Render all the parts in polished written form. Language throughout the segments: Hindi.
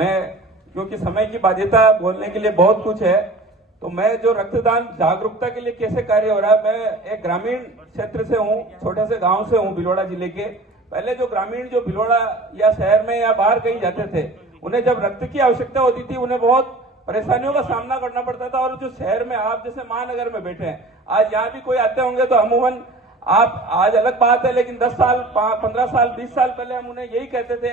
मैं क्योंकि समय की बाध्यता बोलने के लिए बहुत कुछ है, तो मैं जो रक्तदान जागरूकता के लिए कैसे कार्य हो रहा है, मैं एक ग्रामीण क्षेत्र से हूँ, छोटे से गांव से हूँ, भिलवाड़ा जिले के। पहले जो ग्रामीण जो भिलवाड़ा या शहर में या बाहर कहीं जाते थे, उन्हें जब रक्त की आवश्यकता होती थी, उन्हें बहुत परेशानियों का सामना करना पड़ता था। और जो शहर में आप जैसे महानगर में बैठे हैं, आज यहाँ भी कोई आते होंगे तो अमूमन आप, आज अलग बात है, लेकिन 10 साल 15 साल 20 साल पहले हम उन्हें यही कहते थे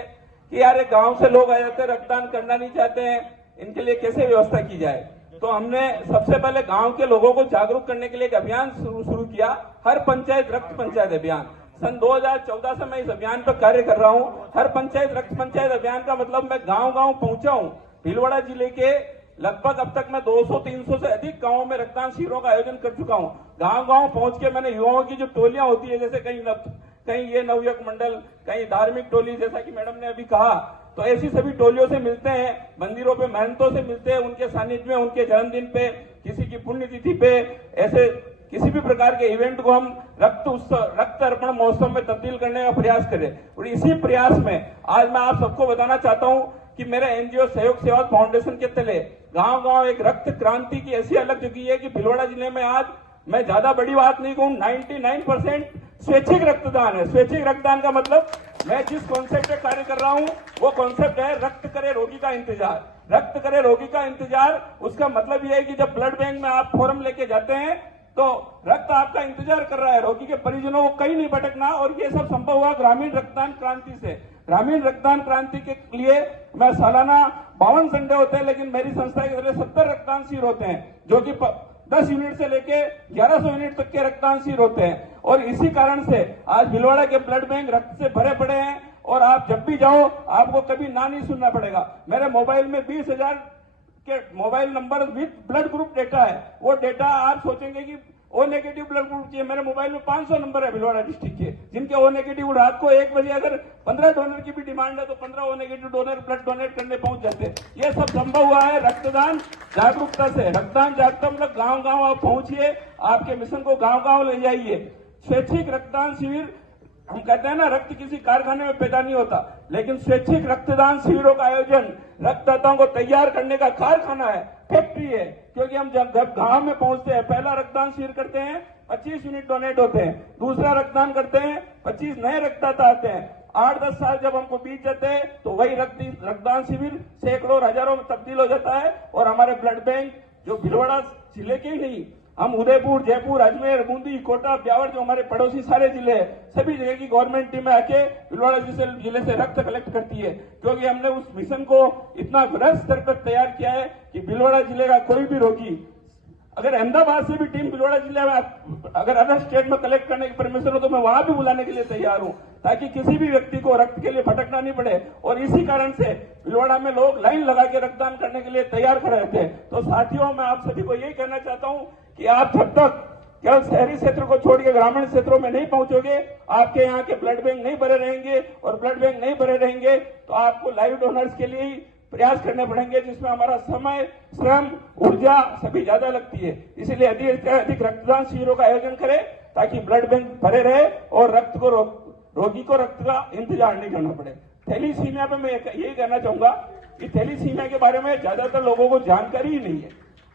कि यार एक गांव से लोग आ जाते हैं, रक्तदान करना नहीं चाहते हैं, इनके लिए कैसे व्यवस्था की जाए। तो हमने सबसे पहले गांव के लोगों को जागरूक करने के लिए एक अभियान शुरू किया, हर पंचायत रक्त पंचायत अभियान। सन 2014 से मैं इस अभियान पर कार्य कर रहा हूं। हर पंचायत रक्त पंचायत अभियान का मतलब मैं गांव गांव पहुंचा हूं। भिलवाड़ा जिले के लगभग अब तक मैं 200-300 से अधिक गांवों में रक्तदान शिविरों का आयोजन कर चुका हूं। गांव गांव पहुंच के मैंने युवाओं की जो टोलियां होती है, जैसे कहीं ये नवयुवक मंडल, कहीं धार्मिक टोली, जैसा कि मैडम ने अभी कहा, तो ऐसी सभी टोलियों से मिलते हैं, मंदिरों पे महंतों से मिलते हैं, उनके सानिध्य में, उनके जन्मदिन पे, किसी की पुण्यतिथि पे, ऐसे किसी भी प्रकार के इवेंट को हम रक्त अर्पण महोत्सव में तब्दील करने का प्रयास करें। और इसी प्रयास में आज मैं आप सबको बताना चाहता हूं कि मेरे एनजीओ सहयोग सेवा फाउंडेशन के तले गांव गांव एक रक्त क्रांति की ऐसी अलग चुकी है कि भिलवाड़ा जिले में आज, मैं ज्यादा बड़ी बात नहीं कहूं, 99% स्वैच्छिक रक्तदान है। स्वैच्छिक रक्तदान का मतलब मैं जिस कॉन्सेप्ट पे कार्य कर रहा हूं वो कॉन्सेप्ट है रक्त करे रोगी का इंतजार। रक्त करे रोगी का इंतजार, उसका मतलब यह है कि जब ब्लड बैंक में आप फॉर्म लेके जाते हैं तो रक्त आपका इंतजार कर रहा है, रोगी के परिजनों को कहीं नहीं भटकना। और ये सब संभव हुआ ग्रामीण रक्तदान क्रांति से। ग्रामीण रक्तदान क्रांति के लिए मैं सालाना 52 संडे होते हैं, लेकिन मेरी संस्था के जरिए 70 रक्तदान शिविर होते हैं, जो कि 10 यूनिट से लेके 1100 यूनिट तक के रक्तदान शिविर होते हैं। और इसी कारण से आज भिलवाड़ा के ब्लड बैंक रक्त से भरे पड़े हैं। और आप जब भी जाओ आपको कभी ना नहीं सुनना पड़ेगा। मेरे मोबाइल में 20,000 के mobile number with blood group data है। वो डेटा आप सोचेंगे कि ओ नेगेटिव ब्लड ग्रुप चाहिए, मेरे मोबाइल में 500 नंबर है भिलवाड़ा डिस्ट्रिक्ट के, जिनके ओ नेगेटिव रात को 1 बजे अगर 15 डोनर की भी डिमांड है तो 15 O negative donor blood donate करने पहुंच जाते हैं। ये सब संभव हुआ है रक्तदान जागरूकता से। रक्तदान जागरूकता मतलब गांव गांव आप पहुंचिए, आपके मिशन को गांव गांव ले जाइए। स्वैच्छिक रक्तदान शिविर, हम कहते हैं ना रक्त किसी कारखाने में पैदा नहीं होता, लेकिन स्वैच्छिक रक्तदान शिविरों का आयोजन रक्तदाताओं को तैयार करने का कारखाना है, फैक्ट्री है। क्योंकि हम जब गांव में पहुंचते हैं, पहला रक्तदान शिविर करते हैं, 25 यूनिट डोनेट होते हैं। दूसरा रक्तदान करते हैं, 25 नए रक्तदाता आते हैं। 8-10 साल जब हमको बीत जाते हैं तो वही रक्तदान शिविर सैकड़ों हजारों में तब्दील हो जाता है। और हमारे ब्लड बैंक जो भिलवाड़ा जिले के ही नहीं, हम उदयपुर, जयपुर, अजमेर, बूंदी, कोटा, ब्यावर, जो हमारे पड़ोसी सारे जिले हैं, सभी जगह की गवर्नमेंट टीमें आके भिलवाड़ा जिले से रक्त कलेक्ट करती है। क्योंकि हमने उस मिशन को इतना वृहद स्तर पर तैयार किया है कि भिलवाड़ा जिले का कोई भी रोगी, अगर अहमदाबाद से भी टीम भिलवाड़ा जिले में अगर अदर स्टेट में कलेक्ट करने की परमिशन हो तो मैं वहां भी बुलाने के लिए तैयार हूं, ताकि किसी भी व्यक्ति को रक्त के लिए भटकना नहीं पड़े। और इसी कारण से भिलवाड़ा में लोग लाइन लगा के रक्तदान करने के लिए तैयार खड़े रहते हैं। तो साथियों, मैं आप सभी को यही कहना चाहता हूं कि आप जब तक केवल शहरी क्षेत्र को छोड़ के ग्रामीण क्षेत्रों में नहीं पहुंचोगे, आपके यहाँ के ब्लड बैंक नहीं भरे रहेंगे। और ब्लड बैंक नहीं भरे रहेंगे तो आपको लाइव डोनर्स के लिए प्रयास करने पड़ेंगे, जिसमें हमारा समय, श्रम, ऊर्जा सभी ज्यादा लगती है। इसलिए अधिक से अधिक रक्तदान शिविरों का आयोजन करें ताकि ब्लड बैंक भरे रहे और रक्त को रोगी को रक्त का इंतजार नहीं करना पड़े। थैलीसीमिया पे मैं यही कहना चाहूंगा कि थैलीसीमिया के बारे में ज्यादातर लोगों को जानकारी ही नहीं है।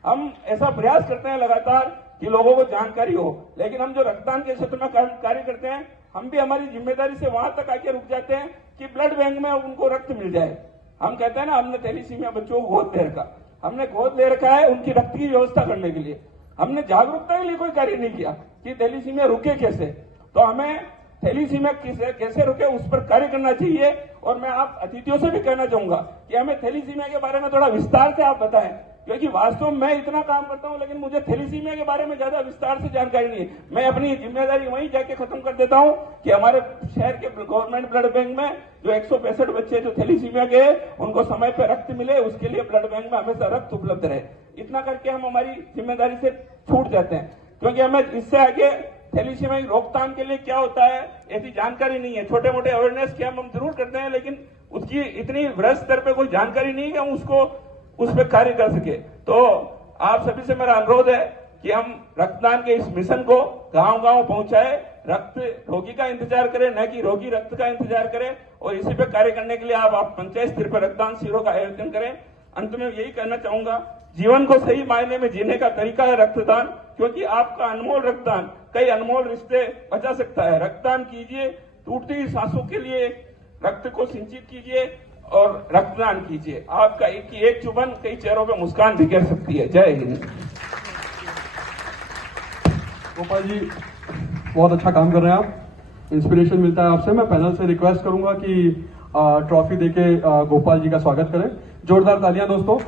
हम ऐसा प्रयास करते हैं लगातार कि लोगों को जानकारी हो, लेकिन हम जो रक्तदान के क्षेत्र में कार्य करते हैं, हम भी हमारी जिम्मेदारी से वहां तक आके रुक जाते हैं कि ब्लड बैंक में उनको रक्त मिल जाए। हम कहते हैं ना, हमने थैलीसीमिया बच्चों को गोद ले रखा, हमने गोद ले रखा है उनकी रक्त की व्यवस्था करने के लिए। हमने जागरूकता के लिए कोई कार्य नहीं किया कि थैलीसीमिया रुके कैसे। तो हमें थैलीसीमिया कैसे रुके उस पर कार्य करना चाहिए। और मैं आप अतिथियों से भी कहना चाहूंगा कि हमें थैलीसीमिया के बारे में थोड़ा विस्तार से आप बताएं, क्योंकि वास्तव में मैं इतना काम करता हूं लेकिन मुझे थैलीसीमिया के बारे में ज्यादा विस्तार से जानकारी नहीं है। मैं अपनी जिम्मेदारी वहीं जाके खत्म कर देता हूं कि हमारे शहर के गवर्नमेंट ब्लड बैंक में जो 165 बच्चे जो थैलीसीमिया के उनको समय पर रक्त मिले, उसके लिए ब्लड बैंक में हमेशा रक्त उपलब्ध रहे। इतना करके हम हमारी जिम्मेदारी से छूट जाते हैं, क्योंकि हमें इससे आगे थैलीसीमिया की रोकथाम के लिए क्या होता है ऐसी जानकारी नहीं है। छोटे मोटे अवेयरनेस कैंप हम जरूर करते हैं, लेकिन उसकी इतनी वृहद स्तर पर कोई जानकारी नहीं है कि हम उसको उस पर कार्य कर सके। तो आप सभी से मेरा अनुरोध है कि हम रक्तदान के इस मिशन को गांव गांव पहुंचाए। रक्त रोगी का इंतजार करे, न कि रोगी रक्त का इंतजार करे। और इसी पे कार्य करने के लिए आप पंचायत स्तर पर रक्तदान शिविरों का आयोजन करें। अंत में यही कहना चाहूंगा, जीवन को सही मायने में जीने का तरीका है रक्तदान, क्योंकि आपका अनमोल रक्तदान कई अनमोल रिश्ते बचा सकता है। रक्तदान कीजिए, टूटती हुई सांसों के लिए रक्त को सिंचित कीजिए और रक्तदान कीजिए। आपका एक चुभन कई चेहरों पे मुस्कान बिखेर सकती है। जय हिंद। गोपाल जी बहुत अच्छा काम कर रहे हैं आप, इंस्पिरेशन मिलता है आपसे। मैं पैनल से रिक्वेस्ट करूंगा कि ट्रॉफी देके गोपाल जी का स्वागत करें। जोरदार तालियां दोस्तों।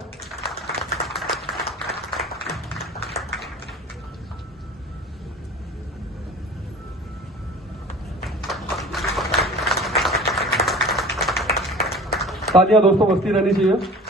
तालियां दोस्तों बजती रहनी चाहिए।